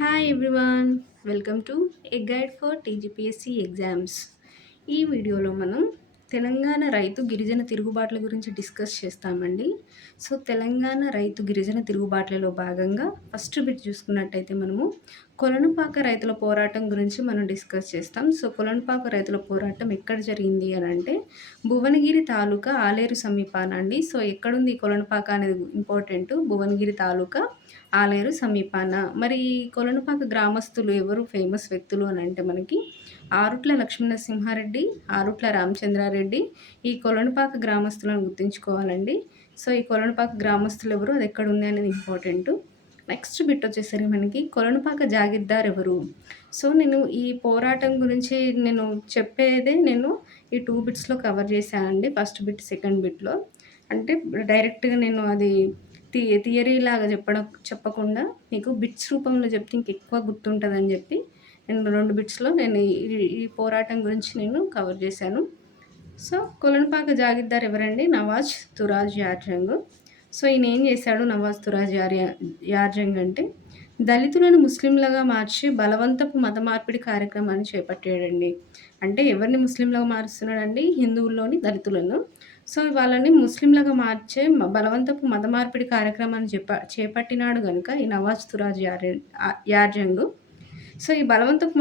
Hi everyone, welcome to A guide for TGPSC exams. ఈ వీడియోలో మనం తెలంగాణ రైతు గిరిజన తిరుగుబాట్ల గురించి డిస్కస్ చేస్తామండి. సో తెలంగాణ రైతు గిరిజన తిరుగుబాట్లలో భాగంగా ఫస్ట్ బిట్ చూసుకున్నట్టయితే మనము కొలనుపాక రైతుల పోరాటం గురించి మనం డిస్కస్ చేస్తాం. సో కొలనుపాక రైతుల పోరాటం ఎక్కడ జరిగింది అని అంటే భువనగిరి తాలూకా ఆలేరు సమీపాన అండి. సో ఎక్కడుంది ఈ కొలనుపాక అనేది ఇంపార్టెంట్. భువనగిరి తాలూకా ఆలేరు సమీపాన. మరి ఈ కొలనుపాక గ్రామస్తులు ఎవరు ఫేమస్ వ్యక్తులు అని అంటే మనకి ఆరుట్ల లక్ష్మీనరసింహారెడ్డి, ఆరుట్ల రామచంద్రారెడ్డి ఈ కొలనుపాక గ్రామస్తులను గుర్తుంచుకోవాలండి. సో ఈ కొలనుపాక గ్రామస్తులు ఎవరు, అది ఎక్కడ ఉంది అనేది ఇంపార్టెంట్. నెక్స్ట్ బిట్ వచ్చేసరికి మనకి కొలనుపాక జాగీర్దార్ ఎవరు. సో నేను ఈ పోరాటం గురించి నేను ఈ 2 బిట్స్లో కవర్ చేశానండి. ఫస్ట్ బిట్, సెకండ్ బిట్లో. అంటే డైరెక్ట్గా నేను అది థియరీ లాగా చెప్పకుండా మీకు బిట్స్ రూపంలో చెప్తే ఇంకెక్కువ గుర్తుంటుందని చెప్పి నేను 2 బిట్స్లో నేను ఈ పోరాటం గురించి నేను కవర్ చేశాను. సో కొలనుపాక జాగీర్దార్ ఎవరండి? నవాజ్ తురాజ్ యార్జంగ్. సో ఈయన ఏం చేశాడు నవాజ్ తురాజ్ యార్జంగ్ అంటే దళితులను ముస్లింలుగా మార్చి బలవంతపు మత మార్పిడి కార్యక్రమాన్ని చేపట్టాడండి. అంటే ఎవరిని ముస్లింలుగా మారుస్తున్నాడండి? హిందువుల్లోని దళితులను. సో వాళ్ళని ముస్లింలుగా మార్చే బలవంతపు మత మార్పిడి కార్యక్రమాన్ని చేపట్టినాడు కనుక ఈ నవాజ్ తురాజ్ యార్జంగ్. సో ఈ బలవంతపు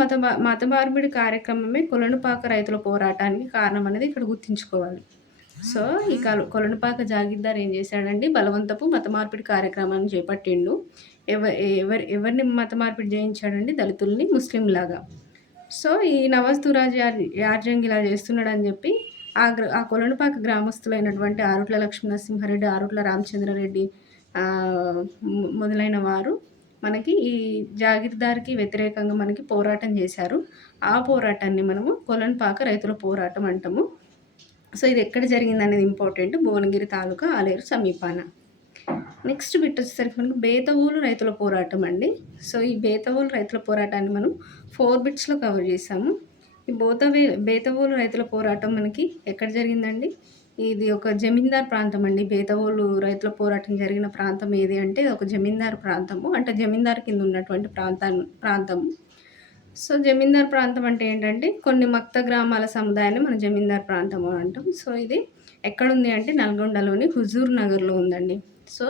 మత మార్పిడి కార్యక్రమమే కొలనుపాక రైతుల పోరాటానికి కారణం అనేది ఇక్కడ గుర్తుంచుకోవాలి. సో ఈ కొలనుపాక జాగీర్దార్ ఏం చేశాడండి? బలవంతపు మత మార్పిడి కార్యక్రమాన్ని చేపట్టిండు. ఎవరిని మత మార్పిడి చేయించాడండి? దళితుల్ని ముస్లింలాగా. సో ఈ నవాజ్ తురాజ్ యార్జంగ్ ఇలా చేస్తున్నాడని చెప్పి ఆ కొలనుపాక గ్రామస్తులైనటువంటి ఆరుట్ల లక్ష్మీనరసింహారెడ్డి, ఆరుట్ల రామచంద్రారెడ్డి మొదలైన వారు మనకి ఈ జాగీర్దార్కి వ్యతిరేకంగా మనకి పోరాటం చేశారు. ఆ పోరాటాన్ని మనము కొలనుపాక రైతుల పోరాటం అంటాము. సో ఇది ఎక్కడ జరిగింది అనేది ఇంపార్టెంట్. భువనగిరి తాలూకా ఆలేరు సమీపాన. నెక్స్ట్ బిట్ వచ్చేసరికి మనకు బేతవోలు రైతుల పోరాటం అండి. సో ఈ బేతవోలు రైతుల పోరాటాన్ని మనం 4 బిట్స్లో కవర్ చేసాము. ఈ బేతవోలు రైతుల పోరాటం మనకి ఎక్కడ జరిగిందండి? ఇది ఒక జమీందార్ ప్రాంతం అండి. బేతవోలు రైతుల పోరాటం జరిగిన ప్రాంతం ఏది అంటే ఒక జమీందార్ ప్రాంతము. అంటే జమీందార్ కింద ఉన్నటువంటి ప్రాంతం. సో జమీందార్ ప్రాంతం అంటే ఏంటంటే కొన్ని మక్త గ్రామాల సముదాయాన్ని మనం జమీందార్ ప్రాంతము అంటాం. సో ఇది ఎక్కడుంది అంటే నల్గొండలోని హుజూర్ నగర్లో ఉందండి. సో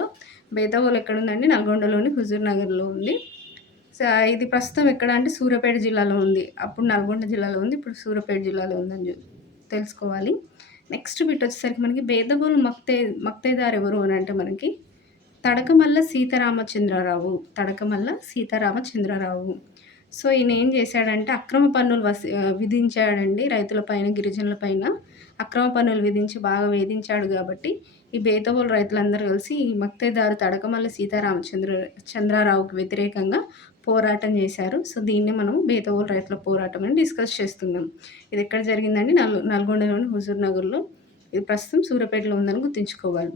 బేతవోలు ఎక్కడుందండి? నల్గొండలోని హుజూర్ నగర్లో ఉంది. సో ఇది ప్రస్తుతం ఎక్కడ అంటే సూర్యాపేట జిల్లాలో ఉంది. అప్పుడు నల్గొండ జిల్లాలో ఉంది, ఇప్పుడు సూర్యాపేట జిల్లాలో ఉందని తెలుసుకోవాలి. నెక్స్ట్ బిట్ వచ్చేసరికి మనకి బేతవోలు మక్తేదార్ ఎవరు అని అంటే మనకి తడకమల్ల సీతారామచంద్రరావు. సో ఈయన ఏం చేశాడంటే అక్రమ పన్నులు విధించాడండి. రైతులపైన, గిరిజనులపైన అక్రమ పన్నులు విధించి బాగా వేధించాడు కాబట్టి ఈ బేతవోలు రైతులందరూ కలిసి ఈ మక్తేదారు తడకమల్ల చంద్రారావుకి వ్యతిరేకంగా పోరాటం చేశారు. సో దీన్ని మనం బేతవోలు రైతుల పోరాటం అని డిస్కస్ చేస్తున్నాం. ఇది ఎక్కడ జరిగిందండి? నల్గొండలోని హుజూర్ నగర్లో. ఇది ప్రస్తుతం సూర్యాపేటలో ఉందని గుర్తుంచుకోవాలి.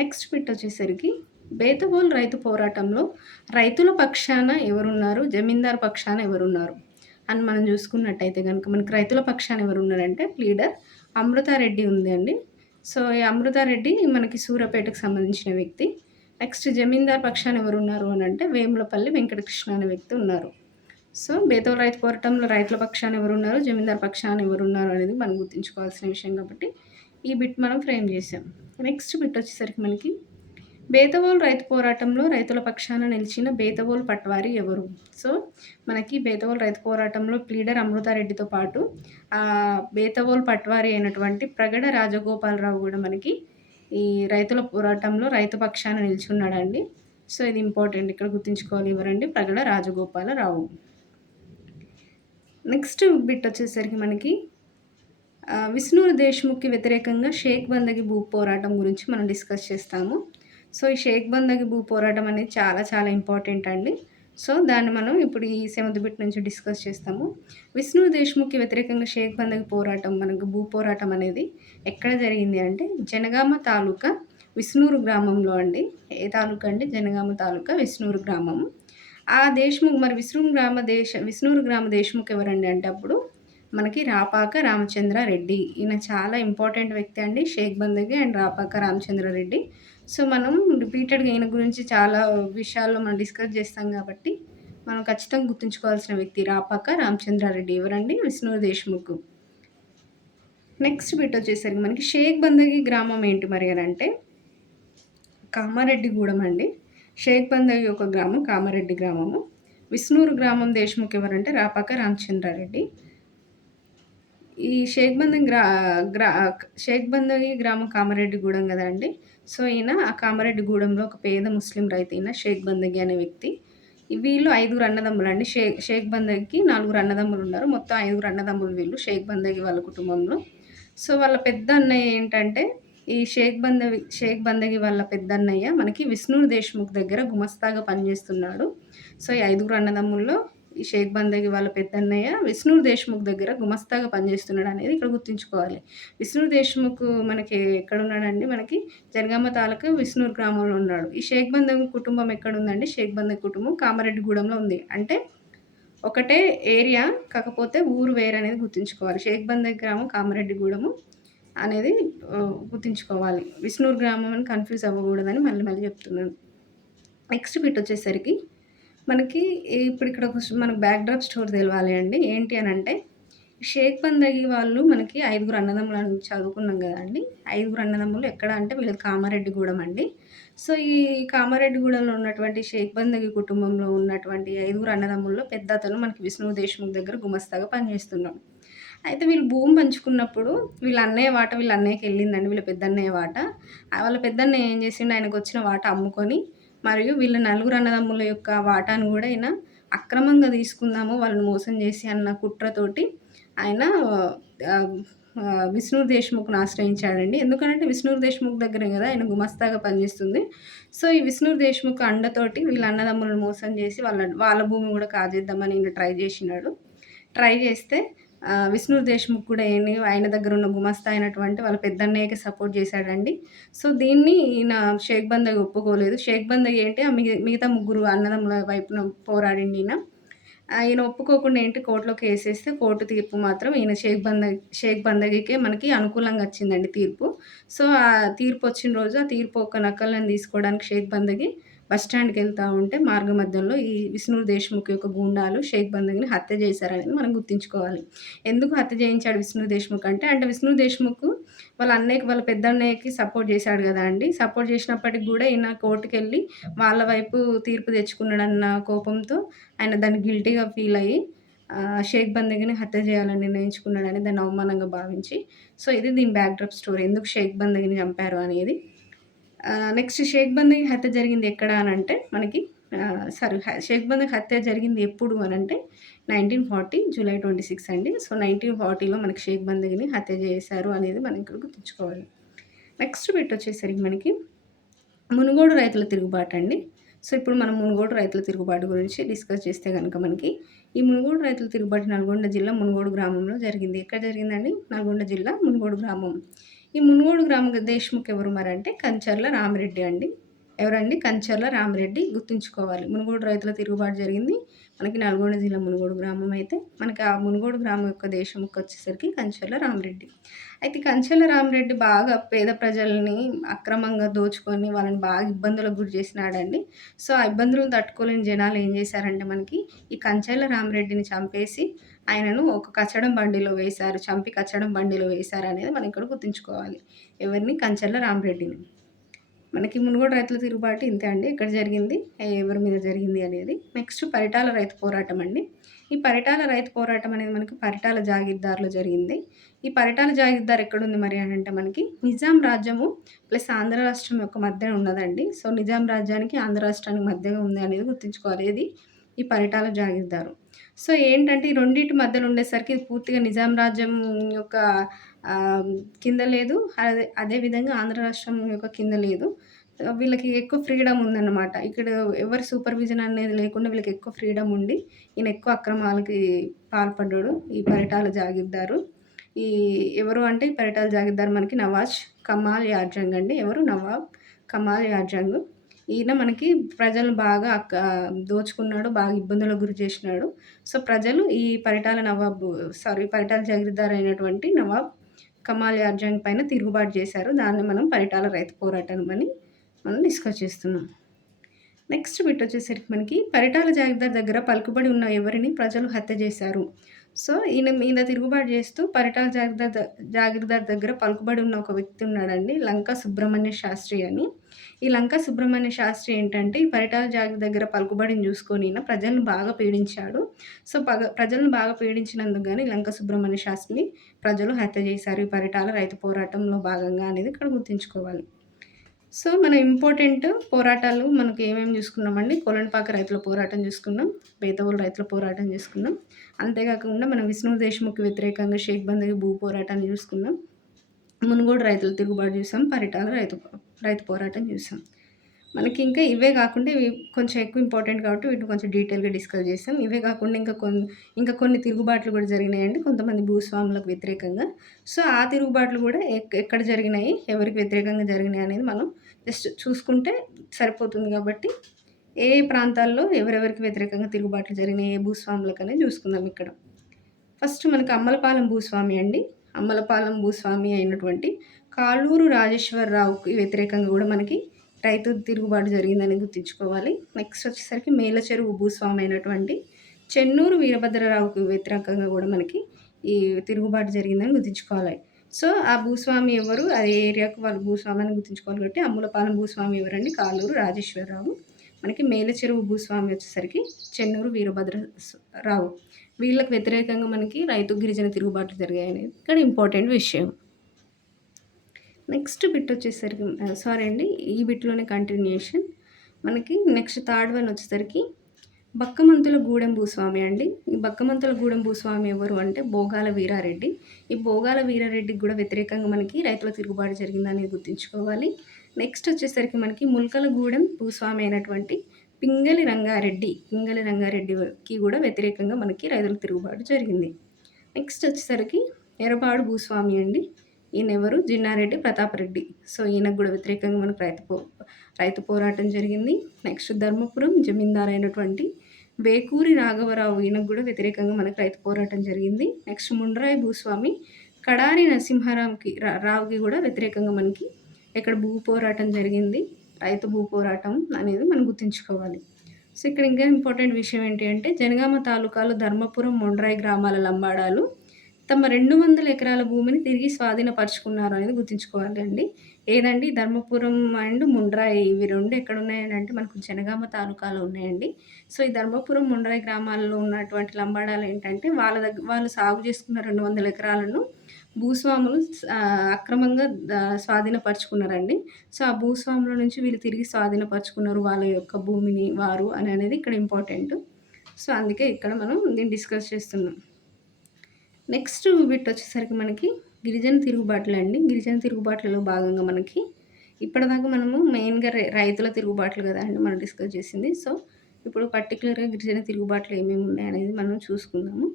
నెక్స్ట్ బిట్ వచ్చేసరికి బేతవోలు రైతు పోరాటంలో రైతుల పక్షాన ఎవరున్నారు, జమీందార్ పక్షాన ఎవరున్నారు అని మనం చూసుకున్నట్టయితే కనుక మనకి రైతుల పక్షాన ఎవరున్నారంటే లీడర్ అమృతారెడ్డి ఉంది అండి. సో ఈ అమృతారెడ్డి మనకి సూర్యాపేటకు సంబంధించిన వ్యక్తి. నెక్స్ట్ జమీందార్ పక్షాన ఎవరున్నారు అని అంటే వేములపల్లి వెంకటకృష్ణ అనే వ్యక్తి ఉన్నారు. సో బేతవోలు రైతు పోరాటంలో రైతుల పక్షాన ఎవరున్నారు, జమీందార్ పక్షాన ఎవరున్నారు అనేది మనం గుర్తుంచుకోవాల్సిన విషయం కాబట్టి ఈ బిట్ మనం ఫ్రేమ్ చేసాం. నెక్స్ట్ బిట్ వచ్చేసరికి మనకి బేతవోలు రైతు పోరాటంలో రైతుల పక్షాన నిలిచిన బేతవోలు పట్వారి ఎవరు? సో మనకి బేతవోలు రైతు పోరాటంలో లీడర్ అమృతారెడ్డితో పాటు బేతవోలు పట్వారి అయినటువంటి ప్రగడ రాజగోపాలరావు కూడా మనకి ఈ రైతుల పోరాటంలో రైతు పక్షాన నిల్చున్నాడండి. సో ఇది ఇంపార్టెంట్, ఇక్కడ గుర్తుంచుకోవాలి. ఎవరండి? ప్రగడ రాజగోపాలరావు. నెక్స్ట్ బిట్ వచ్చేసరికి మనకి విష్ణురు దేశ్ముఖ్కి వ్యతిరేకంగా షేక్ బందగి భూ పోరాటం గురించి మనం డిస్కస్ చేస్తాము. సో ఈ షేక్ బందగి భూ పోరాటం అనేది చాలా చాలా ఇంపార్టెంట్ అండి. సో దాన్ని మనం ఇప్పుడు ఈ 7th బిట్ నుంచి డిస్కస్ చేస్తాము. విష్ణురు దేశ్ముఖ్కి వ్యతిరేకంగా షేక్ బందగి పోరాటం, మనకు భూ పోరాటం అనేది ఎక్కడ జరిగింది అంటే జనగామ తాలూకా విష్ణూరు గ్రామంలో అండి. ఏ తాలూకా అండి? జనగామ తాలూకా విష్ణూరు గ్రామం. ఆ దేశ్ముఖ్ మరి విష్ణూరు గ్రామ దేశ్ముఖ్ ఎవరండి అంటే అప్పుడు మనకి రాపాక రామచంద్రారెడ్డి. ఈయన చాలా ఇంపార్టెంట్ వ్యక్తి అండి. షేక్ బందగి అండ్ రాపాక రామచంద్రారెడ్డి. సో మనం రిపీటెడ్గా ఈయన గురించి చాలా విషయాల్లో మనం డిస్కస్ చేస్తాం కాబట్టి మనం ఖచ్చితంగా గుర్తుంచుకోవాల్సిన వ్యక్తి రాపాక రామచంద్రారెడ్డి. ఎవరండి? విష్ణు దేశ్ముఖ్. నెక్స్ట్ బిట్ వచ్చేసరికి మనకి షేక్ బందగి గ్రామం ఏంటి మరి అని అంటే కామారెడ్డిగూడెం అండి. షేక్ బందగి ఒక గ్రామం, కామారెడ్డి గ్రామము. విష్ణూరు గ్రామం దేశ్ముఖ్ ఎవరంటే రాపాక రామచంద్రారెడ్డి. ఈ షేక్ బందగి షేక్ బందగి గ్రామం కామారెడ్డిగూడెం కదండి. సో ఈయన ఆ కామారెడ్డిగూడెంలో ఒక పేద ముస్లిం రైతు ఈయన షేక్ బందగి అనే వ్యక్తి. వీళ్ళు 5 అన్నదమ్ములండి. షేక్ బందగికి 4 అన్నదమ్ములు ఉన్నారు. మొత్తం 5 అన్నదమ్ములు వీళ్ళు షేక్ బందగి వాళ్ళ కుటుంబంలో. సో వాళ్ళ పెద్ద అన్నయ్య ఏంటంటే ఈ షేక్ బందగి వాళ్ళ పెద్దన్నయ్య మనకి విష్ణు దేశ్ముఖ్ దగ్గర గుమస్తాగా పనిచేస్తున్నాడు. సో ఈ 5 అన్నదమ్ముల్లో ఈ షేక్ బందగి వాళ్ళ పెద్దన్నయ్య విష్ణు దేశ్ముఖ్ దగ్గర గుమస్తాగా పనిచేస్తున్నాడు అనేది ఇక్కడ గుర్తుంచుకోవాలి. విష్ణు దేశ్ముఖ్ మనకి ఎక్కడున్నాడండి? మనకి జనగామ తాలూకా విష్ణూరు గ్రామంలో ఉన్నాడు. ఈ షేక్ బందగి కుటుంబం ఎక్కడుందండి? షేక్ బందగి కుటుంబం కామారెడ్డిగూడెంలో ఉంది. అంటే ఒకటే ఏరియా, కాకపోతే ఊరు వేరు అనేది గుర్తుంచుకోవాలి. షేక్ బందగి గ్రామం కామారెడ్డిగూడెము అనేది గుర్తుంచుకోవాలి. విష్ణూరు గ్రామం అని కన్ఫ్యూజ్ అవ్వకూడదని మళ్ళీ చెప్తున్నాను. నెక్స్ట్ బిట్ వచ్చేసరికి మనకి ఇప్పుడు ఇక్కడ మనకు బ్యాక్‌డ్రాప్ స్టోరీ తెలవాలి అండి. ఏంటి అని అంటే షేక్ బందగి వాళ్ళు మనకి 5 అన్నదమ్ములు అని చదువుకున్నాం కదండీ. 5 అన్నదమ్ములు ఎక్కడ అంటే వీళ్ళది కామారెడ్డిగూడెం అండి. సో ఈ కామారెడ్డిగూడెంలో ఉన్నటువంటి షేక్ బందగి కుటుంబంలో ఉన్నటువంటి 5 అన్నదమ్ముల్లో పెద్ద అతను మనకి విష్ణు దేశ్ముఖ్ దగ్గర గుమస్తాగా పనిచేస్తున్నాడు. అయితే వీళ్ళు భూమి పంచుకున్నప్పుడు వీళ్ళ అన్నయ్య వాట వీళ్ళ అన్నయ్యకి వెళ్ళిందండి. వీళ్ళ పెద్దన్నయ్య వాట. వాళ్ళ పెద్దన్నయ్య ఏం చేసిండు, ఆయనకు వచ్చిన వాట అమ్ముకొని మరియు వీళ్ళ 4 అన్నదమ్ముల యొక్క వాటాను కూడా ఈయన అక్రమంగా తీసుకుందాము వాళ్ళని మోసం చేసి అన్న కుట్రతోటి ఆయన విష్ణు దేశ్ముఖ్‌ని ఆశ్రయించాడండి. ఎందుకనంటే విష్ణు దేశ్ముఖ్ దగ్గరే కదా ఆయన గుమస్తాగా పనిచేస్తుంది. సో ఈ విష్ణు దేశ్ముఖ్ అండతోటి వీళ్ళ అన్నదమ్ములను మోసం చేసి వాళ్ళ భూమి కూడా కాజేద్దామని ఈయన ట్రై చేసినాడు. ట్రై చేస్తే విష్ణు దేశ్ముఖ్ కూడా ఆయన దగ్గర ఉన్న గుమస్తా అయినటువంటి వాళ్ళ పెద్దన్నయ్యకి సపోర్ట్ చేశాడండి. సో దీన్ని ఈయన షేక్ బందగి ఒప్పుకోలేదు. షేక్ బందగి ఏంటి మిగతా 3 అన్నదమ్ముల వైపున పోరాడిండు ఈయన. ఈయన ఒప్పుకోకుండా ఏంటి కోర్టులో కేసేస్తే కోర్టు తీర్పు మాత్రం ఈయన షేక్ బందగికే మనకి అనుకూలంగా వచ్చిందండి తీర్పు. సో ఆ తీర్పు వచ్చిన రోజు ఆ తీర్పు ఒక నకలను తీసుకోవడానికి షేక్ బందగి బస్ స్టాండ్‌కి వెళ్తా ఉంటే మార్గ మధ్యంలో ఈ విష్ణు దేశ్ముఖ్ యొక్క గూండాలు షేక్ బందగిని హత్య చేశారనేది మనం గుర్తుంచుకోవాలి. ఎందుకు హత్య చేయించాడు విష్ణు దేశ్ముఖ్ అంటే విష్ణు దేశ్ముఖ్ వాళ్ళ పెద్దన్నయ్యకి సపోర్ట్ చేశాడు కదా అండి. సపోర్ట్ చేసినప్పటికి కూడా ఈయన కోర్టుకెళ్ళి వాళ్ళ వైపు తీర్పు తెచ్చుకున్నాడన్న కోపంతో ఆయన దాన్ని గిల్టీగా ఫీల్ అయ్యి షేక్ బందగిని హత్య చేయాలని నిర్ణయించుకున్నాడని దాన్ని అవమానంగా భావించి సో ఇది దీని బ్యాక్‌డ్రాప్ స్టోరీ. ఎందుకు షేక్ బందగిని చంపారు అనేది. నెక్స్ట్ షేక్ బందగి హత్య జరిగింది ఎక్కడ అనంటే మనకి షేక్ బందగి హత్య జరిగింది ఎప్పుడు అనంటే 1940 జూలై 26 అండి. సో 1940లో మనకి షేక్ బందగిని హత్య చేశారు అనేది మనం ఇక్కడ గుర్తుంచుకోవాలి. నెక్స్ట్ బిట్ వచ్చేసరికి మనకి మునుగోడు రైతుల తిరుగుబాటు అండి. సో ఇప్పుడు మనం మునుగోడు రైతుల తిరుగుబాటు గురించి డిస్కస్ చేస్తే కనుక మనకి ఈ మునుగోడు రైతుల తిరుగుబాటు నల్గొండ జిల్లా మునుగోడు గ్రామంలో జరిగింది. ఎక్కడ జరిగిందండి? నల్గొండ జిల్లా మునుగోడు గ్రామం. ఈ మునుగోడు గ్రామ దేశ్ముఖ్ ఎవరు మరి అంటే కంచర్ల రామిరెడ్డి అండి. ఎవరండి? కంచర్ల రామిరెడ్డి. గుర్తుంచుకోవాలి. మునుగోడు రైతుల తిరుగుబాటు జరిగింది మనకి నల్గొండ జిల్లా మునుగోడు గ్రామం అయితే మనకి ఆ మునుగోడు గ్రామం యొక్క దేశముఖ్ వచ్చేసరికి కంచర్ల రామిరెడ్డి. అయితే కంచర్ల రామిరెడ్డి బాగా పేద ప్రజల్ని అక్రమంగా దోచుకొని వాళ్ళని బాగా ఇబ్బందులకు గురి చేసినాడండి. సో ఆ ఇబ్బందులను తట్టుకోలేని జనాలు ఏం చేశారంటే మనకి ఈ కంచర్ల రామిరెడ్డిని చంపేసి ఆయనను ఒక కచ్చడం బండిలో వేశారు. చంపి కచ్చడం బండిలో వేశారు అనేది మనం ఇక్కడ గుర్తుంచుకోవాలి. ఎవరిని? కంచర్ల రామిరెడ్డిని. మనకి మునుగోడు రైతుల తిరుగుబాటు ఇంతే అండి. ఎక్కడ జరిగింది, ఎవరి మీద జరిగింది అనేది. నెక్స్ట్ పరిటాల రైతు పోరాటం అండి. ఈ పరిటాల రైతు పోరాటం అనేది మనకి పరిటాల జాగీర్దార్లో జరిగింది. ఈ పరిటాల జాగీర్దార్ ఎక్కడుంది మరి అని అంటే మనకి నిజాం రాజ్యము ప్లస్ ఆంధ్ర రాష్ట్రం యొక్క మధ్య ఉన్నదండి. సో నిజాం రాజ్యానికి ఆంధ్ర రాష్ట్రానికి మధ్యగా ఉంది అనేది గుర్తుంచుకోవాలి. ఇది ఈ పరిటాల జాగీర్దారు. సో ఏంటంటే ఈ రెండింటి మధ్యలో ఉండేసరికి ఇది పూర్తిగా నిజాం రాజ్యం యొక్క కింద లేదు. అదేవిధంగా ఆంధ్ర రాష్ట్రం యొక్క కింద లేదు. వీళ్ళకి ఎక్కువ ఫ్రీడమ్ ఉందన్నమాట. ఇక్కడ ఎవరి సూపర్విజన్ అనేది లేకుండా వీళ్ళకి ఎక్కువ ఫ్రీడమ్ ఉండి ఈయన ఎక్కువ అక్రమాలకి పాల్పడ్డాడు ఈ పరిటాల జాగీర్దారు. ఎవరు అంటే ఈ పరిటాల జాగీర్దారు మనకి నవాబ్ కమాల్ యార్జంగ్ అండి. ఎవరు? నవాబ్ కమాల్ యార్జంగ్. ఈయన మనకి ప్రజలు బాగా దోచుకున్నాడు, బాగా ఇబ్బందులకు గురి చేసినాడు. సో ప్రజలు ఈ పరిటాల జాగీర్దార్ అయినటువంటి నవాబ్ కమాల్ యార్జంగ్ పైన తిరుగుబాటు చేశారు. దాన్ని మనం పరిటాల రైతు పోరాటం అని మనం డిస్కస్ చేస్తున్నాం. నెక్స్ట్ బిట్ వచ్చేసరికి మనకి పరిటాల జాగీర్దార్ దగ్గర పలుకుబడి ఉన్న ఎవరిని ప్రజలు హత్య చేశారు. సో, ఈయన తిరుగుబాటు చేస్తూ పరిటాల జాగీర్దార్ దగ్గర పలుకుబడి ఉన్న ఒక వ్యక్తి ఉన్నాడండి. లంకా సుబ్రహ్మణ్య శాస్త్రి అని. ఈ లంకా సుబ్రహ్మణ్య శాస్త్రి ఏంటంటే, ఈ పరిటాల జాగీర్ దగ్గర పలుకుబడిని చూసుకొని ఈయన ప్రజలను బాగా పీడించాడు. సో, ప్రజలను బాగా పీడించినందుకు గాను లంకా సుబ్రహ్మణ్య శాస్త్రిని ప్రజలు హత్య చేశారు. ఈ పరిటాల రైతు పోరాటంలో భాగంగా అనేది ఇక్కడ గుర్తుంచుకోవాలి. సో, మన ఇంపార్టెంట్ పోరాటాలు మనకు ఏమేమి చూసుకున్నామండి. కొలనుపాక రైతుల పోరాటం చూసుకున్నాం. బేతవోలు రైతుల పోరాటం చూసుకున్నాం. అంతేకాకుండా మనం విష్ణు దేశ్ముఖ్‌కి వ్యతిరేకంగా షేక్ బందగి భూ పోరాటాన్ని చూసుకున్నాం. మునుగోడు రైతుల తిరుగుబాటు చూసాం. పరిటాల రైతు పోరాటం చూసాం. మనకి ఇంకా ఇవే కాకుండా ఇవి కొంచెం ఎక్కువ ఇంపార్టెంట్ కాబట్టి వీటిని కొంచెం డీటెయిల్‌గా డిస్కస్ చేసాం. ఇవే కాకుండా ఇంకా కొన్ని తిరుగుబాట్లు కూడా జరిగినాయండి కొంతమంది భూస్వాములకు వ్యతిరేకంగా. సో, ఆ తిరుగుబాట్లు కూడా ఎక్కడ జరిగినాయి, ఎవరికి వ్యతిరేకంగా జరిగినాయి అనేది మనం జస్ట్ చూసుకుంటే సరిపోతుంది కాబట్టి, ఏ ప్రాంతాల్లో ఎవరెవరికి వ్యతిరేకంగా తిరుగుబాట్లు జరిగినాయి, ఏ భూస్వాములకనేది చూసుకుందాం ఇక్కడ. ఫస్ట్ మనకి అమ్మలపాలెం భూస్వామి అండి. అమ్మలపాలెం భూస్వామి అయినటువంటి కాళూరు రాజేశ్వరరావుకి వ్యతిరేకంగా కూడా మనకి రైతు తిరుగుబాటు జరిగిందని గుర్తుంచుకోవాలి. నెక్స్ట్ వచ్చేసరికి మేలచెరువు భూస్వామి అయినటువంటి చెన్నూరు వీరభద్రరావుకి వ్యతిరేకంగా కూడా మనకి ఈ తిరుగుబాటు జరిగిందని గుర్తుంచుకోవాలి. సో, ఆ భూస్వామి ఎవరు, ఆ ఏరియాకు వాళ్ళు భూస్వామి అని గుర్తుంచుకోవాలి కాబట్టి అమ్మలపాలెం భూస్వామి ఎవరండి? కాళూరు రాజేశ్వరరావు. మనకి మేలచెరువు భూస్వామి వచ్చేసరికి చెన్నూరు వీరభద్రరావు. వీళ్ళకి వ్యతిరేకంగా మనకి రైతు గిరిజన తిరుగుబాట్లు జరిగాయనేది ఇక్కడ ఇంపార్టెంట్ విషయం. నెక్స్ట్ బిట్ వచ్చేసరికి సారీ అండి, ఈ బిట్‌లోనే కంటిన్యూయేషన్. మనకి నెక్స్ట్ థర్డ్ వన్ వచ్చేసరికి బక్కమంతుల గూడెం భూస్వామి అండి. ఈ బక్కమంతుల గూడెం భూస్వామి ఎవరు అంటే బోగాల వీరారెడ్డి. ఈ బోగాల వీరారెడ్డికి కూడా వ్యతిరేకంగా మనకి రైతుల తిరుగుబాటు జరిగిందనేది గుర్తుంచుకోవాలి. నెక్స్ట్ వచ్చేసరికి మనకి ముల్కలగూడెం భూస్వామి అయినటువంటి పింగళి రంగారెడ్డికి కూడా వ్యతిరేకంగా మనకి రైతుల తిరుగుబాటు జరిగింది. నెక్స్ట్ వచ్చేసరికి ఎర్రబాడు భూస్వామి అండి. ఈయన ఎవరు? జిన్నారెడ్డి ప్రతాపరెడ్డి. సో, ఈయనకు కూడా వ్యతిరేకంగా మనకు రైతు పోరాటం జరిగింది. నెక్స్ట్ ధర్మపురం జమీందారు అయినటువంటి వేకూరి రాఘవరావు, ఈయనకు కూడా వ్యతిరేకంగా మనకు రైతు పోరాటం జరిగింది. నెక్స్ట్ ముండ్రాయి భూస్వామి కడారి రావుకి కూడా వ్యతిరేకంగా మనకి ఇక్కడ భూ పోరాటం జరిగింది. రైతు భూ పోరాటం అనేది మనం గుర్తుంచుకోవాలి. సో, ఇక్కడ ఇంకా ఇంపార్టెంట్ విషయం ఏంటి అంటే జనగామ తాలూకాలో ధర్మపురం, ముండ్రాయి గ్రామాల లంబాడాలు తమ 200 ఎకరాల భూమిని తిరిగి స్వాధీనపరుచుకున్నారు అనేది గుర్తుంచుకోవాలి అండి. ఏదండి? ధర్మపురం అండ్ ముండ్రాయి ఇవి 2 ఎక్కడున్నాయని అంటే మనకు జనగామ తాలూకాలో ఉన్నాయండి. సో, ఈ ధర్మపురం, ముండ్రాయి గ్రామాల్లో ఉన్నటువంటి లంబాడాలు ఏంటంటే వాళ్ళు సాగు చేసుకున్న 200 ఎకరాలను భూస్వాములు అక్రమంగా స్వాధీనపరుచుకున్నారండి. సో, ఆ భూస్వాముల నుంచి వీళ్ళు తిరిగి స్వాధీనపరుచుకున్నారు వాళ్ళ యొక్క భూమిని వారు అనేది ఇక్కడ ఇంపార్టెంట్. సో, అందుకే ఇక్కడ మనం దీన్ని డిస్కస్ చేస్తున్నాం. నెక్స్ట్ బిట్ వచ్చేసరికి మనకి గిరిజన తిరుగుబాట్లు అండి. గిరిజన తిరుగుబాట్లలో భాగంగా మనకి ఇప్పటిదాకా మనము మెయిన్‌గా రైతుల తిరుగుబాట్లు కదా అండి మనం డిస్కస్ చేసింది. సో, ఇప్పుడు పర్టిక్యులర్‌గా గిరిజన తిరుగుబాట్లు ఏమేమి ఉన్నాయనేది మనం చూసుకుందాము.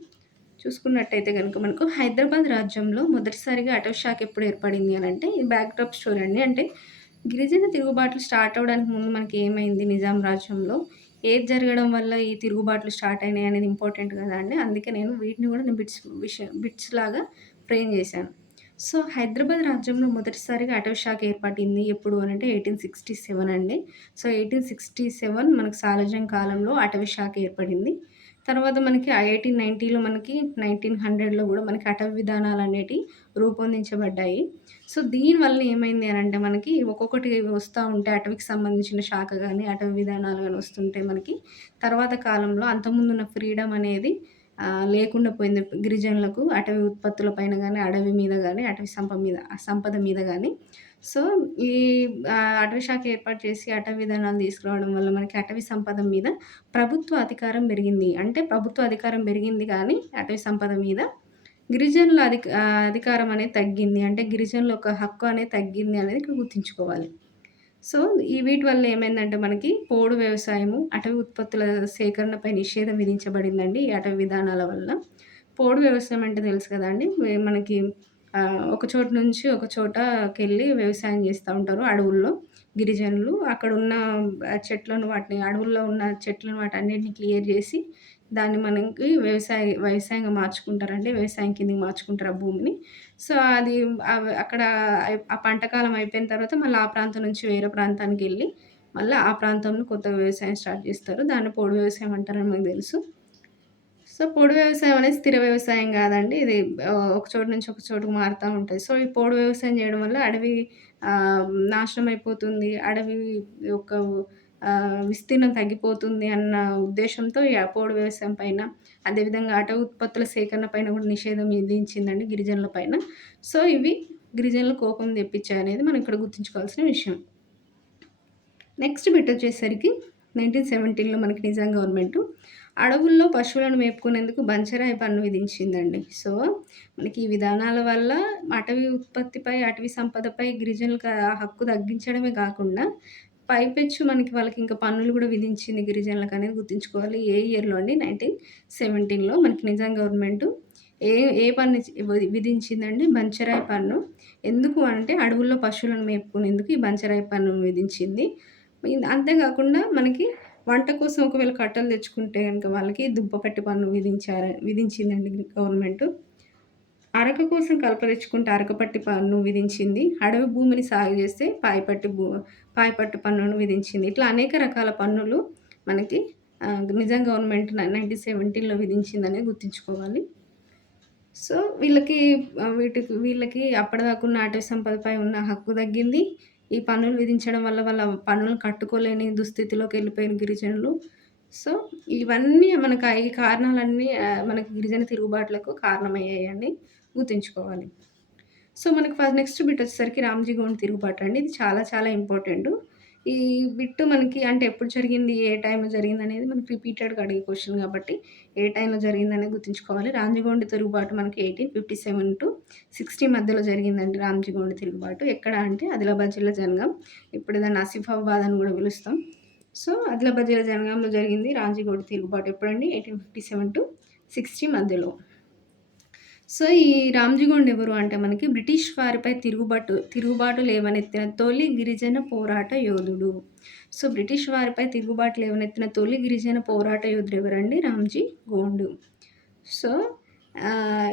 చూసుకున్నట్టయితే గనుక మనకు హైదరాబాద్ రాజ్యంలో మొదటిసారిగా అటవీ శాఖ ఎప్పుడు ఏర్పడింది అని అంటే ఇది బ్యాక్‌డ్రాప్ స్టోరీ అండి. అంటే గిరిజన తిరుగుబాట్లు స్టార్ట్ అవ్వడానికి ముందు మనకి ఏమైంది నిజాం రాజ్యంలో, ఏది జరగడం వల్ల ఈ తిరుగుబాట్లు స్టార్ట్ అయినాయి అనేది ఇంపార్టెంట్ కదా అండి. అందుకే నేను వీటిని కూడా నేను బిట్స్ లాగా ఫ్రేమ్ చేశాను. సో, హైదరాబాద్ రాజ్యంలో మొదటిసారిగా అటవీ శాఖ ఏర్పడింది ఎప్పుడు అనంటే 1867 అండి. సో, 1867 మనకు సాలార్జంగ్ కాలంలో అటవీ శాఖ ఏర్పడింది. తర్వాత మనకి 1890లో మనకి 1900లో కూడా మనకి అటవీ విధానాలనేటివి రూపొందించబడ్డాయి. సో, దీనివల్ల ఏమైంది అనంటే మనకి ఒక్కొక్కటి వస్తా ఉంటే అటవీకి సంబంధించిన శాఖ గానీ, అటవీ విధానాలు గానీ వస్తుంటే మనకి తర్వాత కాలంలో అంతకుముందున్న ఫ్రీడమ్ అనేది లేకుండా పోయింది గిరిజనులకు అటవీ ఉత్పత్తుల పైన గానీ, అడవి మీద గానీ, అటవీ సంపద మీద గానీ. సో, ఈ అటవీ శాఖ ఏర్పాటు చేసి అటవీ విధానాలు తీసుకురావడం వల్ల మనకి అటవీ సంపద మీద ప్రభుత్వ అధికారం పెరిగింది. అంటే ప్రభుత్వ అధికారం పెరిగింది కానీ అటవీ సంపద మీద గిరిజనుల అధికారం అనేది తగ్గింది. అంటే గిరిజనుల యొక్క హక్కు అనేది తగ్గింది అనేది ఇక్కడ గుర్తుంచుకోవాలి. సో, వీటి వల్ల ఏమైందంటే మనకి పోడు వ్యవసాయము, అటవీ ఉత్పత్తుల సేకరణపై నిషేధం విధించబడిందండి ఈ అటవీ విధానాల వల్ల. పోడు వ్యవసాయం అంటే తెలుసు కదండీ! మనకి ఒక చోటు నుంచి ఒక చోటకెళ్ళి వ్యవసాయం చేస్తా ఉంటారు అడవుల్లో గిరిజనులు. అక్కడున్న అడవుల్లో ఉన్న చెట్లను వాటన్నిటిని క్లియర్ చేసి దాన్ని మనకి వ్యవసాయంగా మార్చుకుంటారండి. వ్యవసాయం కిందకి మార్చుకుంటారు ఆ భూమిని. సో, అది అక్కడ ఆ పంట కాలం అయిపోయిన తర్వాత మళ్ళీ ఆ ప్రాంతం నుంచి వేరే ప్రాంతానికెళ్ళి మళ్ళీ ఆ ప్రాంతంలో కొత్త వ్యవసాయం స్టార్ట్ చేస్తారు. దాన్ని పోడు వ్యవసాయం అంటారని మనకు తెలుసు. సో, పోడు వ్యవసాయం అనేది స్థిర వ్యవసాయం గాదండి. ఇది ఒక చోటు నుంచి ఒక చోటుకి మారుతా ఉంటది. సో, ఈ పోడు వ్యవసాయం జేయడం వల్ల అడవి నాశనం అయిపోతుంది. అడవి యొక్క విస్తీర్ణం తగ్గిపోతుంది అన్న ఉద్దేశ్యంతో ఈ పోడు వ్యవసాయం పైన, అదేవిధంగా అటవీ ఉత్పత్తుల సేకరణ పైన గూడా నిషేధం విధించిందండి గిరిజనుల పైన. సో, ఇవి గిరిజనుల కోపం తెప్పించాయనేది మనం ఇక్కడ గుర్తుంచుకోవాల్సిన విషయం. నెక్స్ట్ బిట్ వచ్చేసరికి 1917లో మనకి నిజాం గవర్నమెంటు అడవుల్లో పశువులను మేపుకునేందుకు బంచరాయి పన్ను విధించిందండి. సో, మనకి ఈ విధానాల వల్ల అటవీ ఉత్పత్తిపై, అటవీ సంపదపై గిరిజనులకు ఆ హక్కు తగ్గించడమే కాకుండా, పైపెచ్చు వాళ్ళకి ఇంకా పన్నులు కూడా విధించింది గిరిజనులకనేది గుర్తుంచుకోవాలి. ఏ ఇయర్‌లో అండి? 1917లో మనకి నిజాం గవర్నమెంటు ఏ ఏ పన్ను విధించిందండి? బంచరాయి పన్ను. ఎందుకు అంటే అడవుల్లో పశువులను మేపుకునేందుకు ఈ బంచరాయి పన్నును విధించింది. అంతేకాకుండా మనకి వంట కోసం ఒకవేళ కట్టెలు తెచ్చుకుంటే గనుక వాళ్ళకి దుప్పపట్టి పన్ను విధించిందండి గవర్నమెంటు. అరక కోసం కలప తెచ్చుకుంటే అరకపట్టి పన్ను విధించింది. అడవి భూమిని సాగు చేస్తే పాయిపట్టు పన్నును విధించింది. ఇట్లా అనేక రకాల పన్నులు మనకి నిజాం గవర్నమెంట్ 1917లో విధించిందనేది గుర్తుంచుకోవాలి. సో, వీళ్ళకి అప్పటిదాకా ఉన్న అటవీ సంపదపై ఉన్న హక్కు తగ్గింది. ఈ పన్నులు విధించడం వల్ల వాళ్ళ పన్నులు కట్టుకోలేని దుస్థితిలోకి వెళ్ళిపోయిన గిరిజనులు. సో, ఇవన్నీ ఈ కారణాలన్నీ మనకి గిరిజన తిరుగుబాట్లకు కారణమయ్యాయని గుర్తుంచుకోవాలి. సో, మనకి నెక్స్ట్ బిట్ వచ్చేసరికి రామ్‌జీ గోండ్ తిరుగుబాటు అండి. ఇది చాలా చాలా ఇంపార్టెంటు. ఈ బిట్ మనకి అంటే ఎప్పుడు జరిగింది, ఏ టైంలో జరిగిందనేది మనకి రిపీటెడ్‌గా అడిగే క్వెషన్ కాబట్టి, ఏ టైంలో జరిగిందనేది గుర్తుంచుకోవాలి. రామ్‌జీ గోండ్ తిరుగుబాటు మనకి 1857-60 మధ్యలో జరిగిందండి రామ్‌జీ గోండ్ తిరుగుబాటు. ఎక్కడ అంటే ఆదిలాబాద్ జిల్లా జనగాం. ఇప్పుడు దాన్ని ఆసిఫాబాద్ అని కూడా పిలుస్తాం. సో, ఆదిలాబాద్ జిల్లా జనగాంలో జరిగింది రామ్‌జీ గోండ్ తిరుగుబాటు ఎప్పుడండి? 1857-60 మధ్యలో. సో, ఈ రామ్‌జీ గోండ్ ఎవరు అంటే మనకి బ్రిటిష్ వారిపై తిరుగుబాటు లేవనెత్తిన తొలి గిరిజన పోరాట యోధుడు. సో, బ్రిటిష్ వారిపై తిరుగుబాటు లేవనెత్తిన తొలి గిరిజన పోరాట యోధుడు ఎవరండి? రామ్‌జీ గోండ్. సో,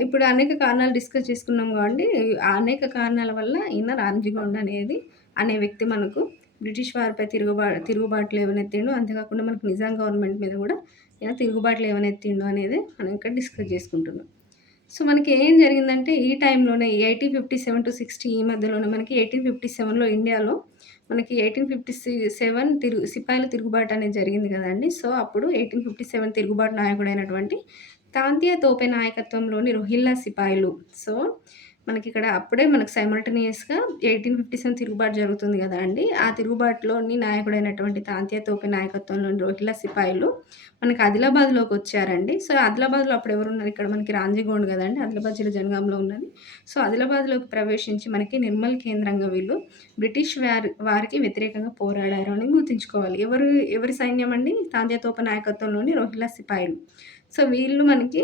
ఇప్పుడు అనేక కారణాలు డిస్కస్ చేసుకున్నాం కదండీ! అనేక కారణాల వల్ల ఈయన రామ్‌జీ గోండ్ అనే వ్యక్తి మనకు బ్రిటిష్ వారిపై తిరుగుబాటు లేవనెత్తిండు. అంతేకాకుండా మనకు నిజాం గవర్నమెంట్ మీద కూడా ఈయన తిరుగుబాటు లేవనెత్తిండు అనేది మనం ఇక్కడ డిస్కస్ చేసుకుంటున్నాం. సో, మనకి ఏం జరిగిందంటే ఈ టైంలోనే 1857-60 ఈ మధ్యలోనే మనకి 1857లో ఇండియాలో మనకి 1857 సిపాయిల తిరుగుబాటు అనేది జరిగింది కదండీ! సో, అప్పుడు 1857 తిరుగుబాటు నాయకుడైనటువంటి తాంతియా తోపే నాయకత్వంలోని రోహిల్లా సిపాయిలు. సో, మనకిక్కడ అప్పుడే మనకు సైమల్టేనియస్‌గా 1857 తిరుగుబాటు జరుగుతుంది గదా అండి! ఆ తిరుగుబాటులోని నాయకుడైనటువంటి తాంతియా తోపే నాయకత్వంలోని రోహిల్లా సిపాయిలు మనకి ఆదిలాబాద్‌లోకొచ్చారండి. సో, ఆదిలాబాద్‌లో అప్పుడు ఎవరున్నారు? ఇక్కడ మనకి రామ్‌జీ గోండ్ గదండీ! ఆదిలాబాద్ జిల్లా జనగాంలో ఉన్నది. సో, ఆదిలాబాద్‌లోకి ప్రవేశించి మనకి నిర్మల్ కేంద్రంగా వీళ్ళు బ్రిటిష్ వారికి వ్యతిరేకంగా పోరాడారు అని గుర్తుంచుకోవాలి. ఎవరి సైన్యం అండి? తాంతియా తోపే నాయకత్వంలోని రోహిల్లా సిపాయిలు. సో, వీళ్ళు మనకి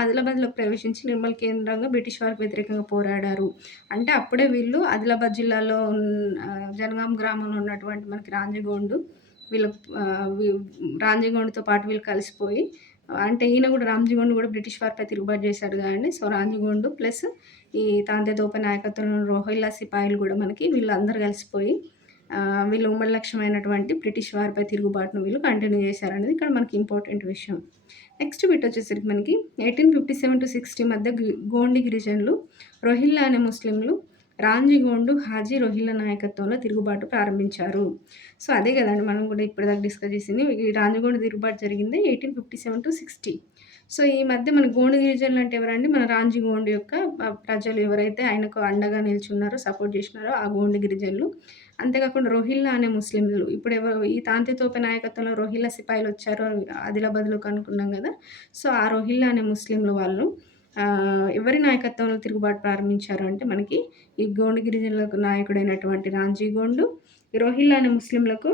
ఆదిలాబాద్‌లోకి ప్రవేశించి నిర్మల్ కేంద్రంగా బ్రిటిష్ వారికి వ్యతిరేకంగా పోరాడారు. అంటే అప్పుడే వీళ్ళు ఆదిలాబాద్ జిల్లాలో జనగాం గ్రామంలో ఉన్నటువంటి మనకి రామ్‌జీ గోండ్‌తో పాటు వీళ్ళు కలిసిపోయి అంటే ఈయన కూడా రామ్‌జీ గోండ్ కూడా బ్రిటిష్ వారిపై తిరుగుబాటు చేశాడు కదండీ! సో, రామ్‌జీ గోండ్ ప్లస్ ఈ తాంతియా తోపే నాయకత్వంలోని రోహిల్లా సిపాయిలు కూడా మనకి వీళ్ళందరూ కలిసిపోయి వీళ్ళ ఉమ్మడి లక్ష్యమైనటువంటి బ్రిటిష్ వారిపై తిరుగుబాటును వీళ్ళు కంటిన్యూ చేశారనేది ఇక్కడ మనకి ఇంపార్టెంట్ విషయం. నెక్స్ట్ బిట్ వచ్చేసరికి మనకి 1857-60 మధ్య గోండి గిరిజనులు, రోహిల్లా అనే ముస్లింలు రామ్‌జీ గోండ్, హాజీ రోహిల్లా నాయకత్వంలో తిరుగుబాటు ప్రారంభించారు. సో, అదే కదండీ మనం కూడా ఇప్పటిదాకా డిస్కస్ చేసింది. ఈ రామ్‌జీ గోండ్ తిరుగుబాటు జరిగింది 1857-60. సో, ఈ మధ్య మన గోండు గిరిజనులు అంటే ఎవరండి? మన రామ్‌జీ గోండ్ యొక్క ప్రజలు ఎవరైతే ఆయనకు అండగా నిల్చున్నారో, సపోర్ట్ చేసినారో ఆ గోండు గిరిజనులు. అంతేకాకుండా రోహిల్లా అనే ముస్లింలు ఇప్పుడు ఈ తాంతియా తోపే నాయకత్వంలో రోహిల్లా సిపాయిలు వచ్చారు ఆదిలాబాద్‌లోకి అనుకున్నాం కదా! సో, ఆ రోహిల్లా అనే ముస్లింలు వాళ్ళు ఎవరి నాయకత్వంలో తిరుగుబాటు ప్రారంభించారు అంటే మనకి ఈ గోండు గిరిజనులకు నాయకుడైనటువంటి రామ్‌జీ గోండ్, రోహిల్లా అనే ముస్లింలకు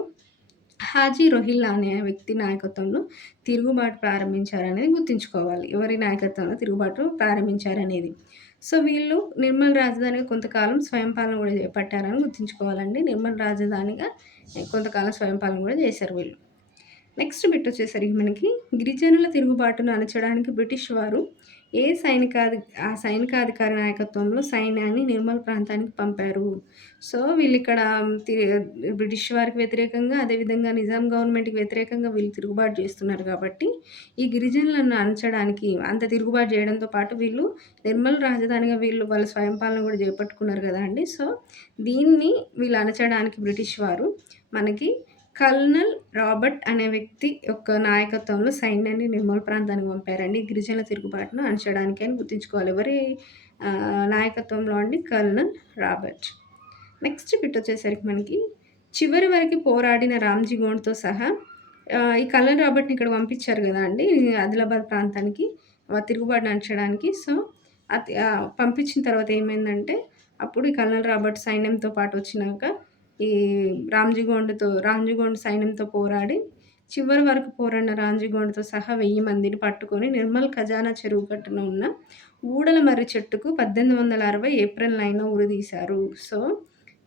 హాజీ రోహిల్లా అనే వ్యక్తి నాయకత్వంలో తిరుగుబాటు ప్రారంభించారనేది గుర్తుంచుకోవాలి. ఎవరి నాయకత్వంలో తిరుగుబాటు ప్రారంభించారనేది. సో, వీళ్ళు నిర్మల్ రాజధానిగా కొంతకాలం స్వయంపాలన కూడా చేపట్టారని గుర్తుంచుకోవాలండి. నిర్మల్ రాజధానిగా కొంతకాలం స్వయంపాలన కూడా చేశారు వీళ్ళు. నెక్స్ట్ బిట్ వచ్చేసరికి మనకి గిరిజనుల తిరుగుబాటును అణచడానికి బ్రిటిష్ వారు ఆ సైనికాధికారి నాయకత్వంలో సైన్యాన్ని నిర్మల్ ప్రాంతానికి పంపారు. సో, వీళ్ళిక్కడ తి బ్రిటిష్ వారికి వ్యతిరేకంగా, అదేవిధంగా నిజాం గవర్నమెంట్‌కి వ్యతిరేకంగా వీళ్ళు తిరుగుబాటు చేస్తున్నారు కాబట్టి, ఈ గిరిజనులను అణచడానికి అంత తిరుగుబాటు చేయడంతో పాటు వీళ్ళు నిర్మల్ రాజధానిగా వీళ్ళు వాళ్ళ స్వయంపాలన కూడా చేపట్టుకున్నారు గదండీ! సో, దీన్ని వీళ్ళు అణచడానికి బ్రిటిష్ వారు మనకి కల్నల్ రాబర్ట్ అనే వ్యక్తి యొక్క నాయకత్వంలో సైన్యాన్ని నిర్మల్ ప్రాంతానికి పంపారండి. గిరిజనుల తిరుగుబాటును అణచడానికి అని గుర్తుంచుకోవాలి. ఎవరి నాయకత్వంలో అండి? Colonel Robert. నెక్స్ట్ బిట్ వచ్చేసరికి మనకి చివరి వరకు పోరాడిన రామ్జీ గోండ్‌తో సహా ఈ కల్నల్ రాబర్ట్‌ని ఇక్కడ పంపించారు గదా అండి! ఆదిలాబాద్ ప్రాంతానికి తిరుగుబాటుని అణచడానికి. సో, పంపించిన తర్వాత ఏమైందంటే, అప్పుడు ఈ కల్నల్ రాబర్ట్ సైన్యంతో పాటు వచ్చినాక ఈ రామ్జీ గోండ్ సైన్యంతో పోరాడి చివరి వరకు పోరాడిన రామ్జీ గోండ్‌తో సహా 1000 మందిని పట్టుకొని నిర్మల్ ఖజానా చెరువు గట్టున ఉన్న ఊడల మర్రి చెట్టుకు 1860 ఏప్రిల్ 9న ఉరితీశారు. సో,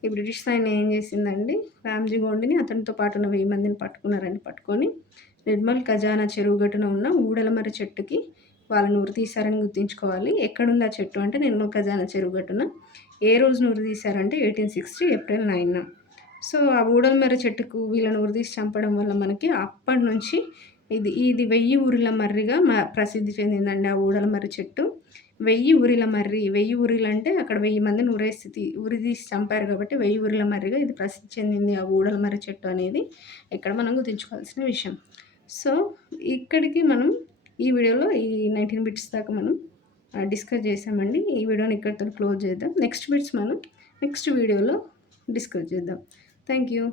ఈ బ్రిటిష్ సైన్యం ఏం చేసిందండి, రామ్జీ గోండ్‌ని అతనితో పాటు ఉన్న 1000 మందిని పట్టుకున్నారండి. పట్టుకొని నిర్మల్ ఖజానా చెరువు గట్టున ఉన్న ఊడల మర్రి చెట్టుకి వాళ్ళని ఉరితీశారని గుర్తుంచుకోవాలి. ఎక్కడుంది ఆ చెట్టు అంటే నిర్మల్ ఖజానా చెరువు గట్టున. ఏ రోజున ఉరితీశారంటే 1860 ఏప్రిల్ 9న. సో, ఆ ఊడలమర్రి చెట్టుకు వీళ్ళని ఉరితీసి చంపడం వల్ల మనకి అప్పటినుంచి ఇది 1000 ఊరిల మర్రిగా ప్రసిద్ధి చెందిందండి ఆ ఊడలమర్రి చెట్టు. 1000 ఊరిల మర్రి. 1000 ఊరిలంటే అక్కడ 1000 మందిని ఉరితీసి చంపారు కాబట్టి 1000 ఊరిల మర్రిగా ఇది ప్రసిద్ధి చెందింది ఆ ఊడలమర్రి చెట్టు అనేది ఇక్కడ మనం గుర్తుంచుకోవాల్సిన విషయం. సో, ఇక్కడికి మనం ఈ వీడియోలో ఈ 19 బిట్స్ దాకా మనం డిస్కస్ చేసామండి. ఈ వీడియోని ఇక్కడితో క్లోజ్ చేద్దాం. నెక్స్ట్ బిట్స్ మనం నెక్స్ట్ వీడియోలో డిస్కస్ చేద్దాం. Thank you.